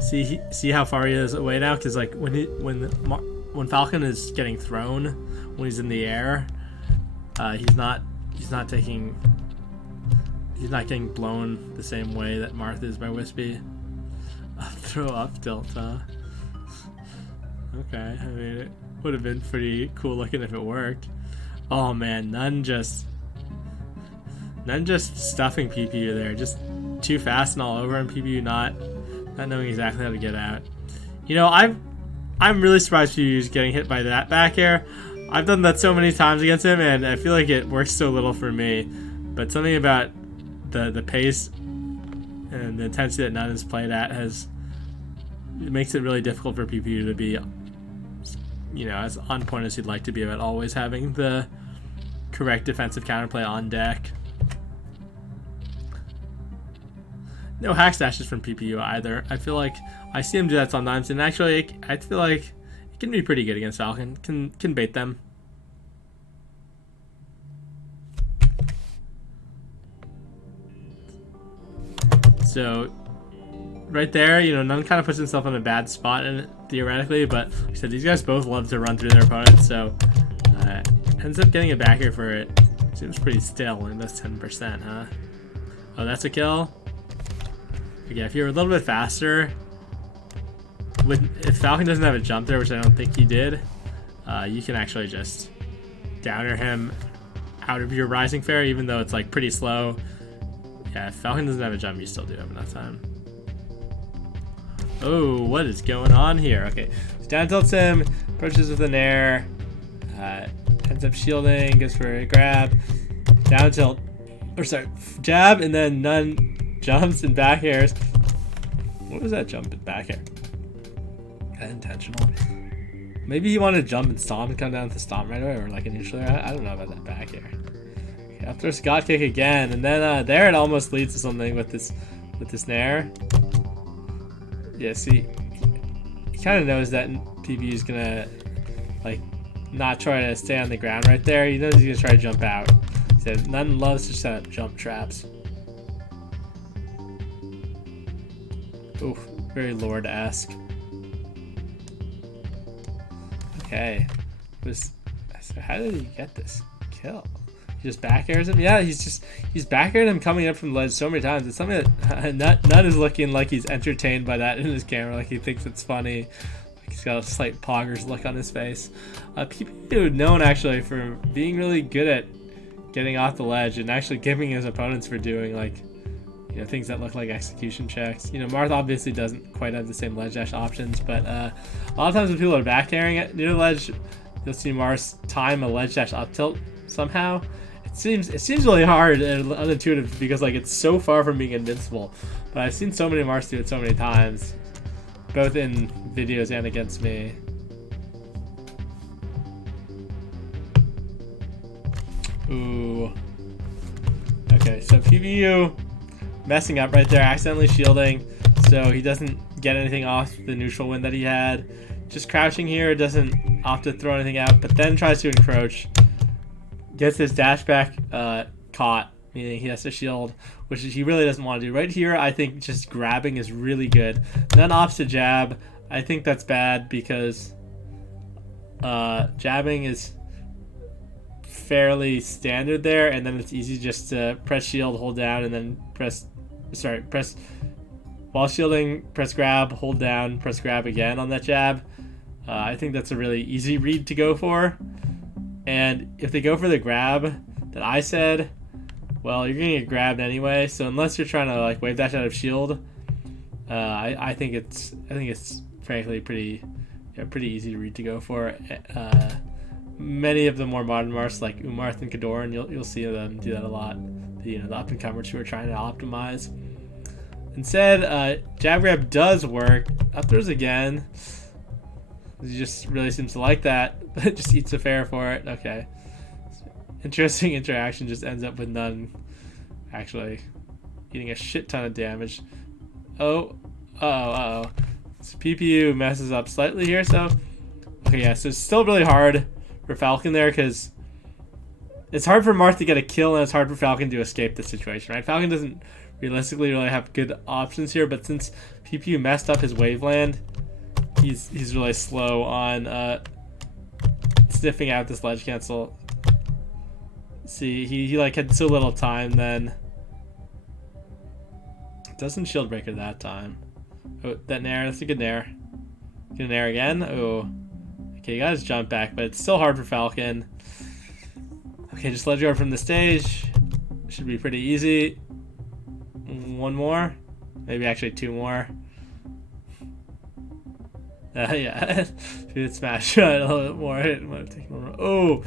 see how far he is away now, because like when Falcon is getting thrown when he's in the air, he's not getting blown the same way that Marth is by Wispy. Up throw up tilt, huh? Okay, I mean, it would have been pretty cool looking if it worked. Oh man, n0ne just stuffing PewPewU there, just too fast and all over, and PewPewU not knowing exactly how to get out. You know, I'm really surprised PewPewU's getting hit by that back air. I've done that so many times against him, and I feel like it works so little for me. But something about the pace and the intensity that n0ne has played at it makes it really difficult for PewPewU to be, you know, as on point as he'd like to be about always having the correct defensive counterplay on deck. No hack stashes from PewPewU either. I feel like I see him do that sometimes, and actually I feel like it can be pretty good against Falcon. Can bait them. So right there, you know, n0ne kind of puts himself in a bad spot theoretically, but like I said, these guys both love to run through their opponents, so ends up getting it back here for it. Seems pretty still, and that's 10%, huh? Oh, that's a kill. Yeah, if you're a little bit faster, if Falcon doesn't have a jump there, which I don't think he did, you can actually just downer him out of your rising fair, even though it's like pretty slow. Yeah, if Falcon doesn't have a jump, you still do have enough time. Oh, what is going on here? Okay, so down tilts him, approaches with an air, ends up shielding, goes for a grab, down tilt, or sorry, jab, and then n0ne jumps and back airs. What was that jump and back air? That intentional? Maybe he wanted to jump and stomp and come down to stomp right away, or like a neutral air. I don't know about that back air. Okay, up throw Scott kick again, and then there it almost leads to something with this nair. Yeah, see, he kind of knows that PewPewU is gonna like not try to stay on the ground right there. He knows he's gonna try to jump out. So n0ne loves to set up jump traps. Ooh, very Lord-esque. Okay, how did he get this kill? He just back airs him. Yeah, he's back airing him coming up from the ledge so many times. It's something that n0ne is looking like he's entertained by that in his camera, like he thinks it's funny. Like he's got a slight poggers look on his face. PewPewU known actually for being really good at getting off the ledge and actually giving his opponents for doing like, you know, things that look like execution checks. You know, Marth obviously doesn't quite have the same ledge dash options, but a lot of times when people are back airing it near the ledge, you'll see Marth time a ledge dash up tilt somehow. It seems really hard and unintuitive because like it's so far from being invincible. But I've seen so many Marths do it so many times, both in videos and against me. Ooh. Okay, so PewPewU messing up right there, accidentally shielding, so he doesn't get anything off the neutral win that he had. Just crouching here, doesn't opt to throw anything out, but then tries to encroach. Gets his dash back caught, meaning he has to shield, which he really doesn't want to do. Right here, I think just grabbing is really good. Then opts to jab. I think that's bad because jabbing is fairly standard there, and then it's easy just to press shield, hold down, and then press while shielding, press grab, hold down, press grab again on that jab. I think that's a really easy read to go for. And if they go for the grab that I said, well, you're gonna get grabbed anyway. So unless you're trying to like wave dash out of shield, I think it's frankly pretty easy read to go for. Many of the more modern Marths like Umarth and Kadoran, you'll see them do that a lot. The up and comers who are trying to optimize. Instead, jab grab does work. Up throws again. He just really seems to like that, but just eats a fair for it. Okay. Interesting interaction, just ends up with n0ne actually eating a shit ton of damage. So PewPewU messes up slightly here, so okay, yeah, so it's still really hard for Falcon there because it's hard for Marth to get a kill and it's hard for Falcon to escape the situation, right? Falcon doesn't realistically really have good options here, but since PewPewU messed up his waveland, he's really slow on sniffing out this ledge cancel. See, he like had so little time then. Doesn't shield breaker that time. Oh, that nair, that's a good nair. Good nair again. Oh. Okay, he got his jump back, but it's still hard for Falcon. Okay, just ledge guard from the stage. Should be pretty easy. One more. Maybe actually two more. Yeah, dude, smash a little bit more. It might have taken more. Oh,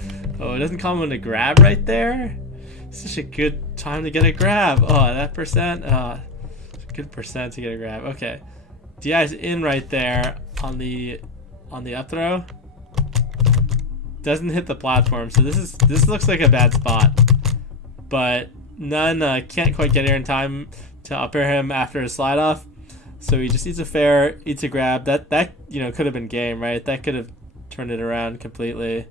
it doesn't come in a grab right there. Such a good time to get a grab. Oh, that percent. Good percent to get a grab. Okay, DI's in right there on the up throw. Doesn't hit the platform, so this looks like a bad spot. But n0ne can't quite get here in time to up air him after a slide off. So he just eats a fair, eats a grab. That could have been game, right? That could have turned it around completely.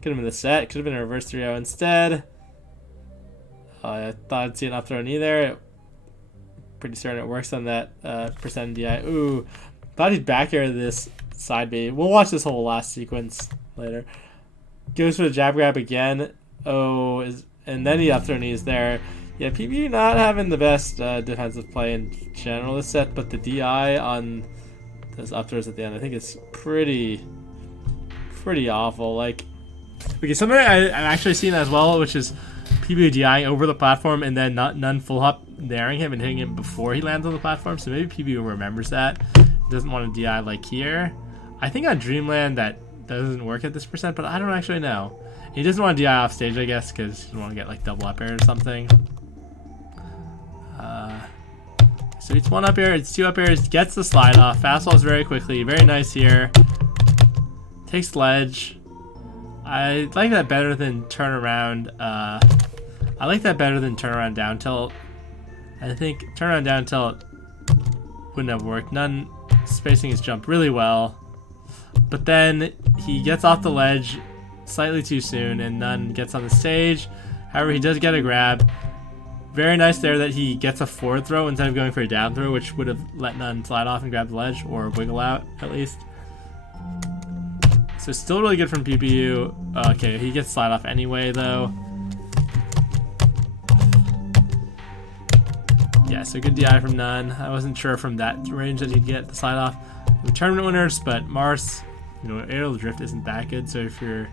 Could have been the set. Could have been a reverse 3-0 instead. I thought I'd see an up throw knee there. Pretty certain it works on that percent DI. Ooh, thought he'd back air this side B. We'll watch this whole last sequence later. Goes for the jab grab again. And then he up throw knees there. Yeah, PewPewU not having the best defensive play in general this set, but the DI on those up throws at the end, I think it's pretty pretty awful. Like, okay, something I've actually seen as well, which is PewPewU DIing over the platform and then n0ne full up naring him and hitting him before he lands on the platform. So maybe PewPewU remembers that. He doesn't want to DI like here. I think on Dreamland that doesn't work at this percent, but I don't actually know. He doesn't want to DI off stage, I guess, because he want to get like double up air or something. So it's 1 up air, it's 2 up airs, gets the slide off, fastballs very quickly, very nice here. Takes ledge. I like that better than turnaround. I like that better than turnaround down tilt. I think turnaround down tilt wouldn't have worked. n0ne spacing his jump really well, but then he gets off the ledge slightly too soon, and n0ne gets on the stage. However, he does get a grab. Very nice there that he gets a forward throw instead of going for a down throw, which would have let n0ne slide off and grab the ledge, or wiggle out at least. So still really good from PewPewU. Okay, he gets slide off anyway though. Yeah, so good DI from n0ne. I wasn't sure from that range that he'd get the slide off. The tournament winners, but Mars, you know, aerial drift isn't that good, so if you're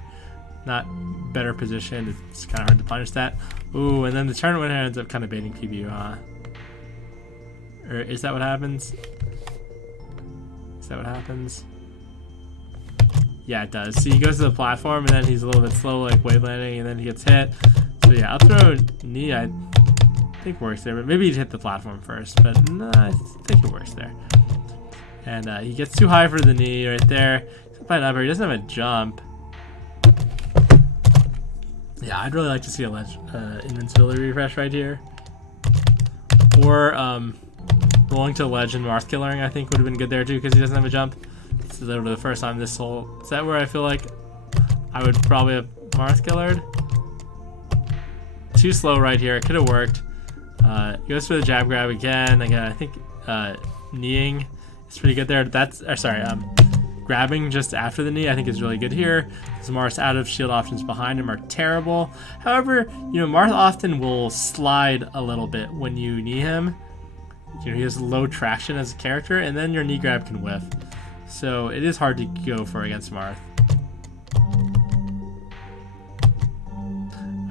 not better positioned, it's kind of hard to punish that. Ooh, and then the tournament winner ends up kind of baiting PewPewU, huh? Or is that what happens? Is that what happens? Yeah, it does. See, he goes to the platform, and then he's a little bit slow, like wave landing, and then he gets hit. So yeah, up throw knee, I think works there, but maybe he'd hit the platform first, but no, I think it works there. And he gets too high for the knee right there. He's up by an upper. He doesn't have a jump. Yeah, I'd really like to see a ledge invincibility refresh right here. Or rolling to ledge and Marth killering, I think would have been good there too, because he doesn't have a jump. This is literally the first time this whole set where I feel like I would probably have Marth killered. Too slow right here. It could have worked. Goes for the jab grab again. Again, I think kneeing is pretty good there. That's grabbing just after the knee I think is really good here. Marth's out of shield options behind him are terrible. However, you know, Marth often will slide a little bit when you knee him. You know, he has low traction as a character, and then your knee grab can whiff. So it is hard to go for against Marth.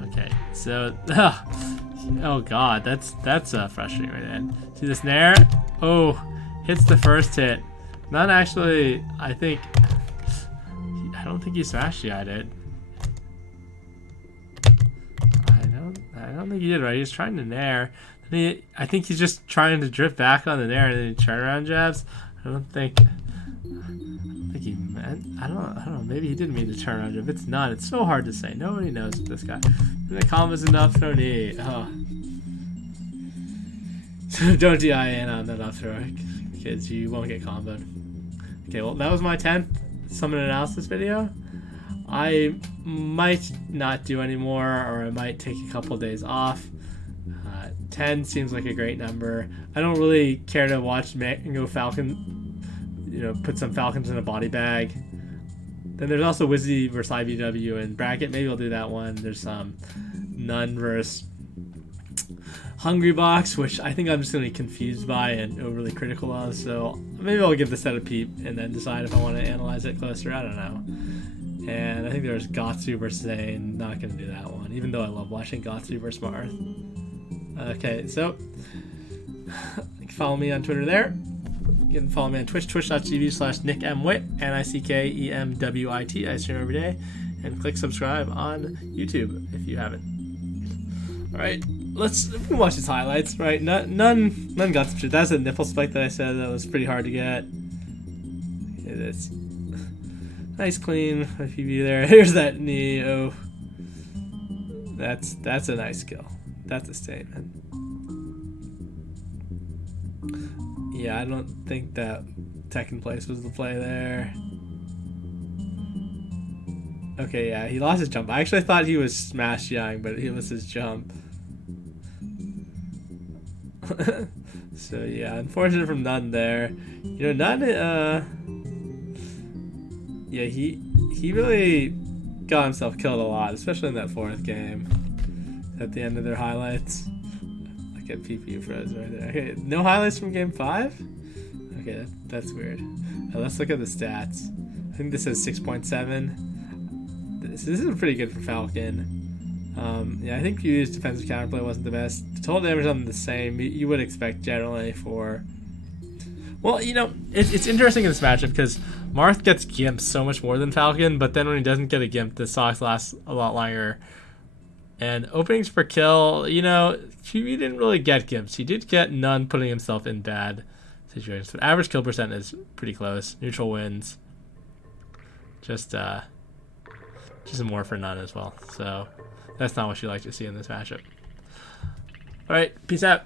Okay, so oh god, that's frustrating right then. See this nair? Oh, hits the first hit. Not actually, I don't think he smash DI'd it. I don't think he did, right? He was trying to nair. I think he's just trying to drift back on the nair and then he turnaround jabs. I don't think he meant. I don't know. Maybe he did mean to turn around jab. It's not. It's so hard to say. Nobody knows with this guy. The combo's enough throw knee. Oh. Don't DI in on that up throw, kids. You won't get comboed. Okay, well that was my 10th summon analysis video. I might not do any more, or I might take a couple days off. 10 seems like a great number. I don't really care to watch Mango Falcon, you know, put some Falcons in a body bag. Then there's also Wizzy versus IBW and bracket. Maybe I'll do that one. There's n0ne versus Hungry Box, which I think I'm just going to be confused by and overly critical of. So maybe I'll give the set a peep and then decide if I want to analyze it closer. I don't know. And I think there's Gotsu versus Zane. Not going to do that one, even though I love watching Gotsu versus Marth. Okay, so you can follow me on Twitter there. You can follow me on Twitch, twitch.tv/Nickemwit, Nickemwit. I stream every day. And click subscribe on YouTube if you haven't. Alright, let's watch his highlights, right? n0ne got some shit. That's a nipple spike that I said that was pretty hard to get. Okay, that's nice clean PewPewU there. Here's that knee. Oh, that's a nice kill. That's a statement. Yeah, I don't think that second place was the play there. Okay, yeah, he lost his jump. I actually thought he was smash young, but he lost his jump. So yeah, unfortunate from n0ne there. You know, n0ne, yeah, he really got himself killed a lot, especially in that fourth game. At the end of their highlights. Look at PewPewU froze right there. Okay, no highlights from game 5? Okay, that's weird. Let's look at the stats. I think this says 6.7. So this is pretty good for Falcon. Yeah, I think PewPewU's defensive counterplay wasn't the best. The total damage on the same. You would expect generally for... Well, you know, it's interesting in this matchup because Marth gets gimped so much more than Falcon, but then when he doesn't get a gimp, the stocks last a lot longer. And openings per kill, you know, PewPewU didn't really get gimps. He did get n0ne putting himself in bad situations. But average kill percent is pretty close. Neutral wins. Just more for n0ne as well. So that's not what you like to see in this matchup. All right, peace out.